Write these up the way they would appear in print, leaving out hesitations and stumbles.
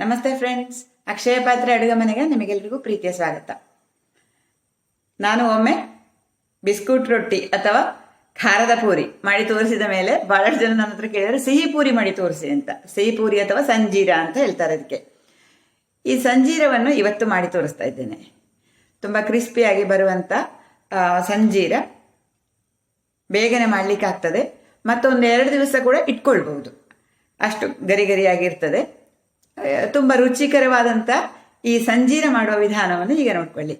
ನಮಸ್ತೆ ಫ್ರೆಂಡ್ಸ್, ಅಕ್ಷಯ ಪಾತ್ರೆ ಅಡುಗೆ ಮನೆಗೆ ನಿಮಗೆಲ್ಲರಿಗೂ ಪ್ರೀತಿಯ ಸ್ವಾಗತ. ನಾನು ಒಮ್ಮೆ ಬಿಸ್ಕುಟ್ ರೊಟ್ಟಿ ಅಥವಾ ಖಾರದ ಪೂರಿ ಮಾಡಿ ತೋರಿಸಿದ ಮೇಲೆ ಬಹಳಷ್ಟು ಜನ ನನ್ನ ಹತ್ರ ಕೇಳಿದರೆ ಸಿಹಿ ಪೂರಿ ಮಾಡಿ ತೋರಿಸಿ ಅಂತ. ಸಿಹಿ ಪೂರಿ ಅಥವಾ ಸಂಜೀರ ಅಂತ ಹೇಳ್ತಾರೆ ಅದಕ್ಕೆ. ಈ ಸಂಜೀರವನ್ನು ಇವತ್ತು ಮಾಡಿ ತೋರಿಸ್ತಾ ಇದ್ದೇನೆ. ತುಂಬ ಕ್ರಿಸ್ಪಿಯಾಗಿ ಬರುವಂಥ ಸಂಜೀರ ಬೇಗನೆ ಮಾಡಲಿಕ್ಕೆ ಆಗ್ತದೆ, ಮತ್ತೊಂದು 2 ದಿವಸ ಕೂಡ ಇಟ್ಕೊಳ್ಬಹುದು, ಅಷ್ಟು ಗರಿ ಗರಿಯಾಗಿರ್ತದೆ. ತುಂಬ ರುಚಿಕರವಾದಂಥ ಈ ಸಂಜೀರ ಮಾಡುವ ವಿಧಾನವನ್ನು ಈಗ ನೋಡ್ಕೊಳ್ಳಿ.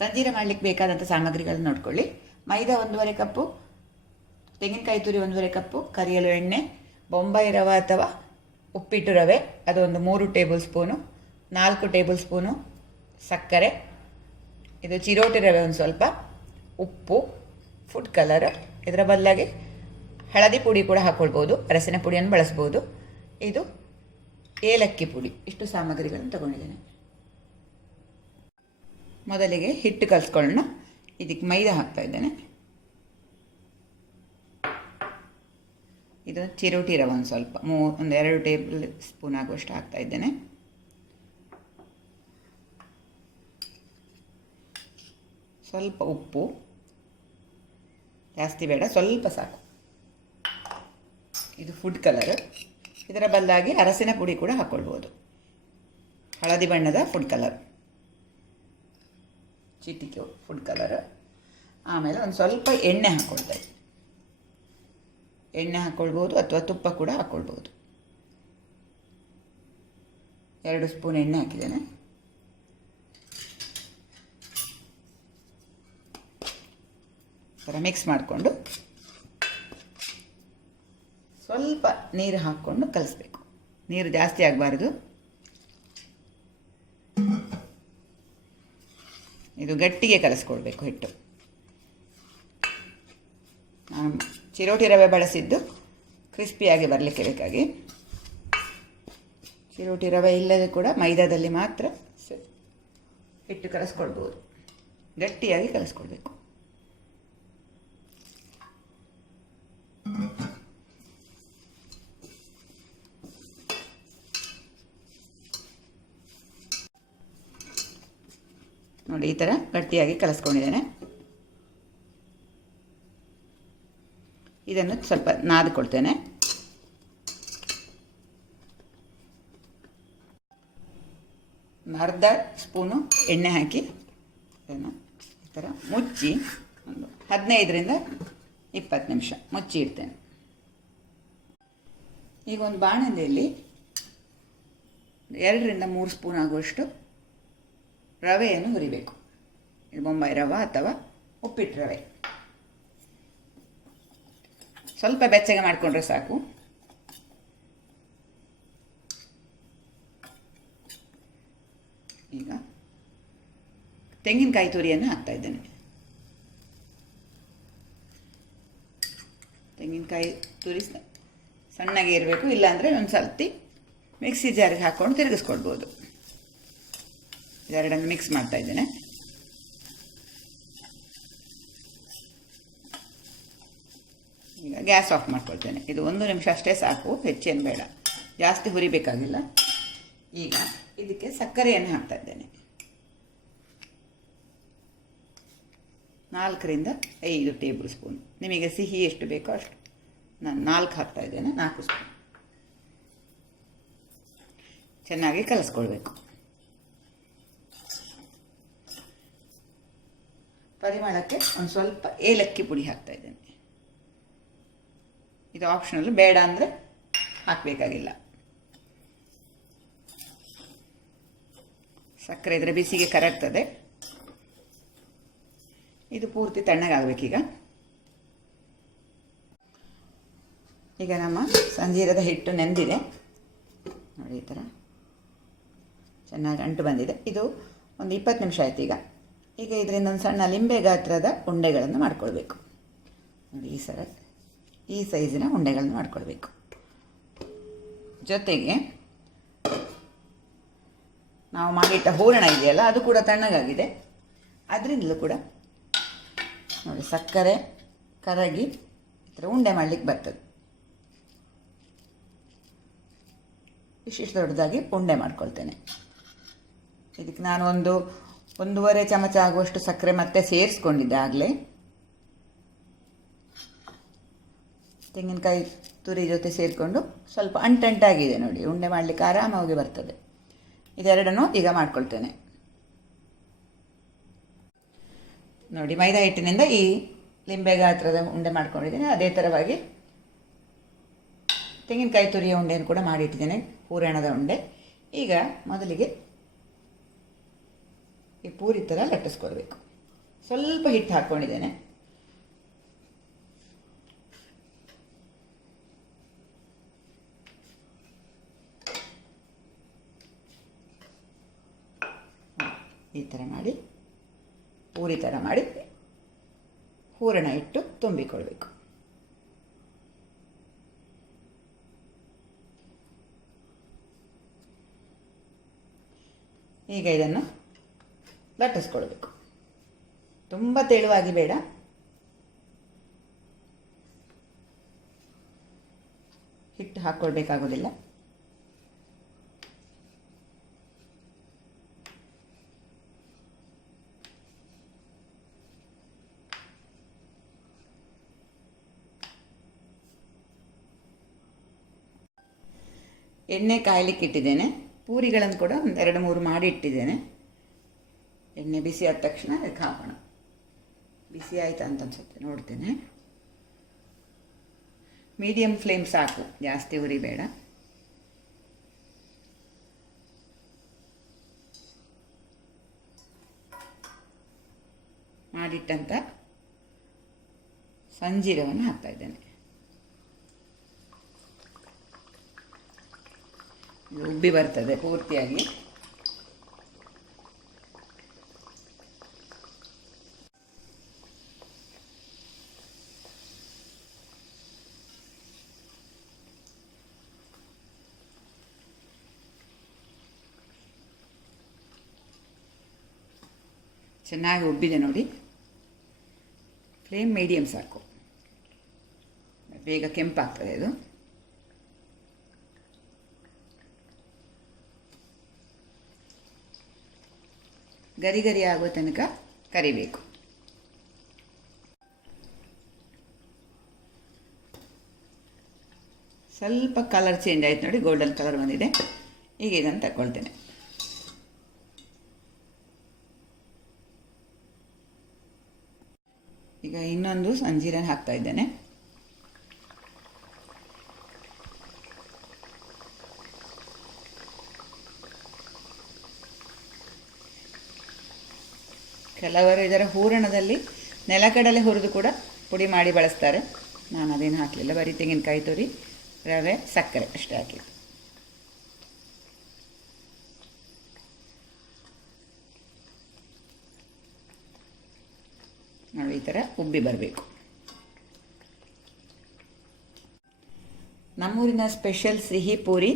ಸಂಜೀರ ಮಾಡಲಿಕ್ಕೆ ಬೇಕಾದಂಥ ಸಾಮಗ್ರಿಗಳನ್ನು ನೋಡ್ಕೊಳ್ಳಿ. ಮೈದಾ 1.5 ಕಪ್ಪು, ತೆಂಗಿನಕಾಯಿ ತುರಿ 1.5 ಕಪ್ಪು, ಕರಿಯಲು ಎಣ್ಣೆ, ಬೊಂಬೈ ರವೆ ಅಥವಾ ಉಪ್ಪಿಟ್ಟು ರವೆ ಅದೊಂದು 3 ಟೇಬಲ್ ಸ್ಪೂನು, 4 ಟೇಬಲ್ ಸ್ಪೂನು ಸಕ್ಕರೆ, ಇದು ಚಿರೋಟಿ ರವೆ ಒಂದು ಸ್ವಲ್ಪ, ಉಪ್ಪು, ಫುಡ್ ಕಲರ್, ಇದರ ಬದಲಾಗಿ ಹಳದಿ ಪುಡಿ ಕೂಡ ಹಾಕ್ಕೊಳ್ಬೋದು, ಅರಸಿನ ಪುಡಿಯನ್ನು ಬಳಸ್ಬೋದು. ಇದು ಏಲಕ್ಕಿ ಪುಡಿ. ಇಷ್ಟು ಸಾಮಗ್ರಿಗಳನ್ನು ತಗೊಂಡಿದ್ದೇನೆ. ಮೊದಲಿಗೆ ಹಿಟ್ಟು ಕಲಿಸ್ಕೊಳ್ಳೋಣ. ಇದಕ್ಕೆ ಮೈದಾ ಹಾಕ್ತಾ ಇದ್ದೇನೆ. ಇದು ಚಿರೋಟಿ ರವೆ ಒಂದು ಸ್ವಲ್ಪ, ಒಂದು 2 ಟೇಬಲ್ ಸ್ಪೂನ್ ಆಗುವಷ್ಟು ಹಾಕ್ತಾ ಇದ್ದೇನೆ. ಸ್ವಲ್ಪ ಉಪ್ಪು, ಜಾಸ್ತಿ ಬೇಡ, ಸ್ವಲ್ಪ ಸಾಕು. ಇದು ಫುಡ್ ಕಲರ್, ಇದರ ಬದಲಾಗಿ ಅರಸಿನ ಪುಡಿ ಕೂಡ ಹಾಕ್ಕೊಳ್ಬೋದು, ಹಳದಿ ಬಣ್ಣದ ಫುಡ್ ಕಲರ್, ಚಿಟಿಕೆ ಫುಡ್ ಕಲರ್. ಆಮೇಲೆ ಒಂದು ಸ್ವಲ್ಪ ಎಣ್ಣೆ ಹಾಕ್ಕೊಳ್ತಾ ಇದ್ದೀನಿ. ಎಣ್ಣೆ ಹಾಕ್ಕೊಳ್ಬೋದು ಅಥವಾ ತುಪ್ಪ ಕೂಡ ಹಾಕ್ಕೊಳ್ಬೋದು. 2 ಸ್ಪೂನ್ ಎಣ್ಣೆ ಹಾಕಿದ್ದೇನೆ. ಥರ ಮಿಕ್ಸ್ ಮಾಡಿಕೊಂಡು ಸ್ವಲ್ಪ ನೀರು ಹಾಕ್ಕೊಂಡು ಕಲಿಸ್ಬೇಕು. ನೀರು ಜಾಸ್ತಿ ಆಗಬಾರ್ದು. ಇದು ಗಟ್ಟಿಗೆ ಕಲಿಸ್ಕೊಳ್ಬೇಕು ಹಿಟ್ಟು. ನಾನು ಚಿರೋಟಿ ರವೆ ಬಳಸಿದ್ದು ಕ್ರಿಸ್ಪಿಯಾಗಿ ಬರಲಿಕ್ಕೆ ಬೇಕಾಗಿ. ಚಿರೋಟಿ ರವೆ ಇಲ್ಲದೆ ಕೂಡ ಮೈದಾದಲ್ಲಿ ಮಾತ್ರ ಹಿಟ್ಟು ಕಲಿಸ್ಕೊಳ್ಬೋದು. ಗಟ್ಟಿಯಾಗಿ ಕಲಿಸ್ಕೊಳ್ಬೇಕು. ನೋಡಿ, ಈ ಥರ ಗಟ್ಟಿಯಾಗಿ ಕಲಿಸ್ಕೊಂಡಿದ್ದೇನೆ. ಇದನ್ನು ಸ್ವಲ್ಪ ನಾದ್ಕೊಳ್ತೇನೆ. ಅರ್ಧ ಸ್ಪೂನು ಎಣ್ಣೆ ಹಾಕಿ ಇದನ್ನು ಈ ಥರ ಮುಚ್ಚಿ ಒಂದು 15ರಿಂದ 20 ನಿಮಿಷ ಮುಚ್ಚಿ ಇಡ್ತೇನೆ. ಈಗ ಒಂದು ಬಾಣಲೆಯಲ್ಲಿ 2ರಿಂದ 3 ಸ್ಪೂನ್ ಆಗುವಷ್ಟು ರವೆಯನ್ನು ಹುರಿಬೇಕು. ಇದು ಬೊಂಬೈ ರವೆ ಅಥವಾ ಉಪ್ಪಿಟ್ಟು ರವೆ. ಸ್ವಲ್ಪ ಬೆಚ್ಚಗೆ ಮಾಡಿಕೊಂಡ್ರೆ ಸಾಕು. ಈಗ ತೆಂಗಿನಕಾಯಿ ತುರಿಯನ್ನು ಹಾಕ್ತಾ ಇದ್ದೇನೆ. ತೆಂಗಿನಕಾಯಿ ತುರಿ ಸಣ್ಣಗೆ ಇರಬೇಕು, ಇಲ್ಲಾಂದರೆ ಒಂದು ಸರ್ತಿ ಮಿಕ್ಸಿ ಜಾರಿಗೆ ಹಾಕ್ಕೊಂಡು ತಿರುಗಿಸ್ಕೊಳ್ಬೋದು. ಎರಡನ್ನು ಮಿಕ್ಸ್ ಮಾಡ್ತಾ ಇದ್ದೇನೆ. ಈಗ ಗ್ಯಾಸ್ ಆಫ್ ಮಾಡ್ಕೊಳ್ತೇನೆ. ಇದು 1 ನಿಮಿಷ ಅಷ್ಟೇ ಸಾಕು, ಹೆಚ್ಚೇನು ಬೇಡ, ಜಾಸ್ತಿ ಹುರಿಬೇಕಾಗಿಲ್ಲ. ಈಗ ಇದಕ್ಕೆ ಸಕ್ಕರೆಯನ್ನು ಹಾಕ್ತಾ ಇದ್ದೇನೆ. 4ರಿಂದ 5 ಟೇಬಲ್ ಸ್ಪೂನ್. ನಿಮಗೆ ಸಿಹಿ ಎಷ್ಟು ಬೇಕೋ ಅಷ್ಟು. ನಾನು 4 ಹಾಕ್ತಾ ಇದ್ದೇನೆ, 4 ಸ್ಪೂನ್. ಚೆನ್ನಾಗಿ ಕಲಿಸ್ಕೊಳ್ಬೇಕು. ಪರಿಮಳಕ್ಕೆ ಒಂದು ಸ್ವಲ್ಪ ಏಲಕ್ಕಿ ಪುಡಿ ಹಾಕ್ತಾ ಇದ್ದೇನೆ. ಇದು ಆಪ್ಷನಲ್, ಬೇಡ ಅಂದರೆ ಹಾಕಬೇಕಾಗಿಲ್ಲ. ಸಕ್ಕರೆ ಇದರ ಬಿಸಿಗೆ ಕರಗ್ತದೆ. ಇದು ಪೂರ್ತಿ ತಣ್ಣಗಾಗಬೇಕೀಗ. ಈಗ ನಮ್ಮ ಸಂಜೀರದ ಹಿಟ್ಟು ನೆಂದಿದೆ ನೋಡಿ, ಈ ಥರ ಚೆನ್ನಾಗಿ ಅಂಟು ಬಂದಿದೆ. ಇದು ಒಂದು 20 ನಿಮಿಷ ಆಯ್ತು. ಈಗ ಇದರಿಂದ ಒಂದು ಸಣ್ಣ ಲಿಂಬೆ ಗಾತ್ರದ ಉಂಡೆಗಳನ್ನು ಮಾಡ್ಕೊಳ್ಬೇಕು. ನೋಡಿ, ಈ ಸೈಜಿನ ಉಂಡೆಗಳನ್ನು ಮಾಡ್ಕೊಳ್ಬೇಕು. ಜೊತೆಗೆ ನಾವು ಮಾಡಿಟ್ಟ ಹೂರಣ ಇದೆಯಲ್ಲ, ಅದು ಕೂಡ ತಣ್ಣಗಾಗಿದೆ. ಅದರಿಂದಲೂ ಕೂಡ ನೋಡಿ, ಸಕ್ಕರೆ ಕರಗಿ ಈ ಥರ ಉಂಡೆ ಮಾಡಲಿಕ್ಕೆ ಬರ್ತದೆ. ಇಷ್ಟಿಷ್ಟು ದೊಡ್ಡದಾಗಿ ಉಂಡೆ ಮಾಡ್ಕೊಳ್ತೇನೆ. ಇದಕ್ಕೆ ನಾನು 1.5 ಚಮಚ ಆಗುವಷ್ಟು ಸಕ್ಕರೆ ಮತ್ತೆ ಸೇರಿಸ್ಕೊಂಡಿದ್ದೆ ಆಗಲೇ. ತೆಂಗಿನಕಾಯಿ ತುರಿ ಜೊತೆ ಸೇರಿಕೊಂಡು ಸ್ವಲ್ಪ ಅಂಟಂಟಾಗಿದೆ ನೋಡಿ, ಉಂಡೆ ಮಾಡಲಿಕ್ಕೆ ಆರಾಮಾಗಿ ಬರ್ತದೆ. ಇದೆರಡನ್ನು ಈಗ ಮಾಡ್ಕೊಳ್ತೇನೆ ನೋಡಿ. ಮೈದಾ ಹಿಟ್ಟಿನಿಂದ ಈ ಲಿಂಬೆ ಗಾತ್ರದ ಉಂಡೆ ಮಾಡ್ಕೊಂಡಿದ್ದೇನೆ. ಅದೇ ಥರವಾಗಿ ತೆಂಗಿನಕಾಯಿ ತುರಿಯ ಉಂಡೆಯನ್ನು ಕೂಡ ಮಾಡಿಟ್ಟಿದ್ದೇನೆ, ಹೂರಣದ ಉಂಡೆ. ಈಗ ಮೊದಲಿಗೆ ಈ ಪೂರಿ ಥರ ಲಟ್ಟಿಸ್ಕೊಳ್ಬೇಕು. ಸ್ವಲ್ಪ ಹಿಟ್ಟು ಹಾಕ್ಕೊಂಡಿದ್ದೇನೆ. ಈ ಥರ ಮಾಡಿ ಪೂರಿ ಥರ ಮಾಡಿ ಹೂರಣ ಇಟ್ಟು ತುಂಬಿಕೊಳ್ಬೇಕು. ಈಗ ಇದನ್ನು ಲಟ್ಟಿಸ್ಕೊಳ್ಬೇಕು. ತುಂಬ ತೆಳುವಾಗಿ ಬೇಡ, ಹಿಟ್ಟು ಹಾಕ್ಕೊಳ್ಬೇಕಾಗೋದಿಲ್ಲ. ಎಣ್ಣೆ ಕಾಯಲಿಕ್ಕೆ ಇಟ್ಟಿದ್ದೇನೆ. ಪೂರಿಗಳನ್ನು ಕೂಡ 2-3 ಮಾಡಿ ಇಟ್ಟಿದ್ದೇನೆ. ಎಣ್ಣೆ ಬಿಸಿ ಆದ ತಕ್ಷಣ ಅದಕ್ಕೆ ಹಾಕೋಣ. ಬಿಸಿ ಆಯ್ತಾ ಅಂತ ಅನ್ಸುತ್ತೆ, ನೋಡ್ತೇನೆ. ಮೀಡಿಯಮ್ ಫ್ಲೇಮ್ ಸಾಕು, ಜಾಸ್ತಿ ಉರಿ ಬೇಡ. ಮಾಡಿಟ್ಟಂಥ ಸಂಜೀರವನ್ನು ಹಾಕ್ತಾ ಇದ್ದೇನೆ. ಉಬ್ಬಿ ಬರ್ತದೆ ಪೂರ್ತಿಯಾಗಿ. ಚೆನ್ನಾಗಿ ಉಬ್ಬಿದೆ ನೋಡಿ. ಫ್ಲೇಮ್ ಮೀಡಿಯಮ್ ಸಾಕು, ಬೇಗ ಕೆಂಪಾಗ್ತದೆ ಇದು. ಗರಿ ಗರಿ ಆಗೋ ತನಕ ಕರಿಬೇಕು. ಸ್ವಲ್ಪ ಕಲರ್ ಚೇಂಜ್ ಆಯ್ತು ನೋಡಿ, ಗೋಲ್ಡನ್ ಕಲರ್ ಬಂದಿದೆ. ಈಗ ಇದನ್ನು ತಗೊಳ್ತೇನೆ. ಈಗ ಇನ್ನೊಂದು ಸಂಜೀರನ ಹಾಕ್ತಾ ಇದ್ದೇನೆ. ಕೆಲವರು ಇದರ ಹೂರಣದಲ್ಲಿ ನೆಲಗಡಲೆ ಹುರಿದು ಕೂಡ ಪುಡಿ ಮಾಡಿ ಬಳಸ್ತಾರೆ. ನಾನು ಅದೇನು ಹಾಕಲಿಲ್ಲ, ಬರೀ ತೆಂಗಿನಕಾಯಿ ತುರಿ, ರವೆ, ಸಕ್ಕರೆ ಅಷ್ಟೇ ಹಾಕಿದ್ದು. ನೋಡಿ, ಈ ಥರ ಉಬ್ಬಿ ಬರಬೇಕು. ನಮ್ಮೂರಿನ ಸ್ಪೆಷಲ್ ಸಿಹಿ ಪೂರಿ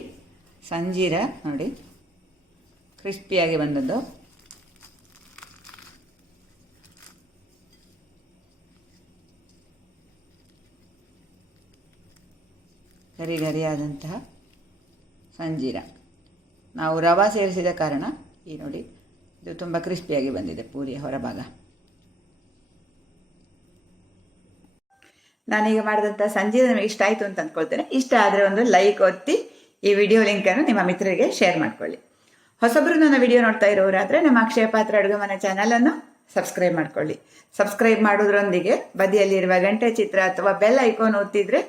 ಸಂಜೀರ ನೋಡಿ, ಕ್ರಿಸ್ಪಿಯಾಗಿ ಬಂದದ್ದು. ಗರಿ ಗರಿಯಾದಂತಹ ಸಂಜೀರ. ನಾವು ರವೆ ಸೇರಿಸಿದ ಕಾರಣ ಈ ನೋಡಿ, ಇದು ತುಂಬ ಕ್ರಿಸ್ಪಿಯಾಗಿ ಬಂದಿದೆ ಪೂರಿಯ ಹೊರಭಾಗ. ನಾನೀಗ ಮಾಡಿದಂಥ ಸಂಜೀರ ನಿಮಗೆ ಇಷ್ಟ ಆಯಿತು ಅಂತ ಅಂದ್ಕೊಳ್ತೇನೆ. ಇಷ್ಟ ಆದರೆ ಒಂದು ಲೈಕ್ ಒತ್ತಿ ಈ ವಿಡಿಯೋ ಲಿಂಕನ್ನು ನಿಮ್ಮ ಮಿತ್ರರಿಗೆ ಶೇರ್ ಮಾಡ್ಕೊಳ್ಳಿ. ಹೊಸಬ್ರು ನನ್ನ ವಿಡಿಯೋ ನೋಡ್ತಾ ಇರೋರಾದರೆ ನಮ್ಮ ಅಕ್ಷಯ ಪಾತ್ರೆ ಅಡುಗೆ ಮನೆ ಚಾನಲನ್ನು ಸಬ್ಸ್ಕ್ರೈಬ್ ಮಾಡ್ಕೊಳ್ಳಿ. ಸಬ್ಸ್ಕ್ರೈಬ್ ಮಾಡೋದ್ರೊಂದಿಗೆ ಬದಿಯಲ್ಲಿರುವ ಗಂಟೆ ಚಿತ್ರ ಅಥವಾ ಬೆಲ್ ಐಕಾನ್ ಒತ್ತಿದ್ರೆ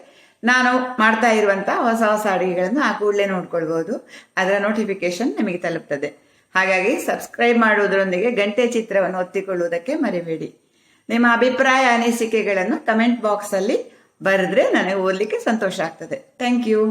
ನಾನು ಮಾಡ್ತಾ ಇರುವಂಥ ಹೊಸ ಹೊಸ ಅಡುಗೆಗಳನ್ನು ಆ ಕೂಡಲೇ ನೋಡ್ಕೊಳ್ಬೋದು. ಅದರ ನೋಟಿಫಿಕೇಶನ್ ನಿಮಗೆ ತಲುಪ್ತದೆ. ಹಾಗಾಗಿ ಸಬ್ಸ್ಕ್ರೈಬ್ ಮಾಡುವುದರೊಂದಿಗೆ ಗಂಟೆ ಚಿತ್ರವನ್ನು ಒತ್ತಿಕೊಳ್ಳುವುದಕ್ಕೆ ಮರಿಬೇಡಿ. ನಿಮ್ಮ ಅಭಿಪ್ರಾಯ ಅನಿಸಿಕೆಗಳನ್ನು ಕಮೆಂಟ್ ಬಾಕ್ಸಲ್ಲಿ ಬರೆದ್ರೆ ನನಗೆ ಓದಲಿಕ್ಕೆ ಸಂತೋಷ ಆಗ್ತದೆ. Thank you.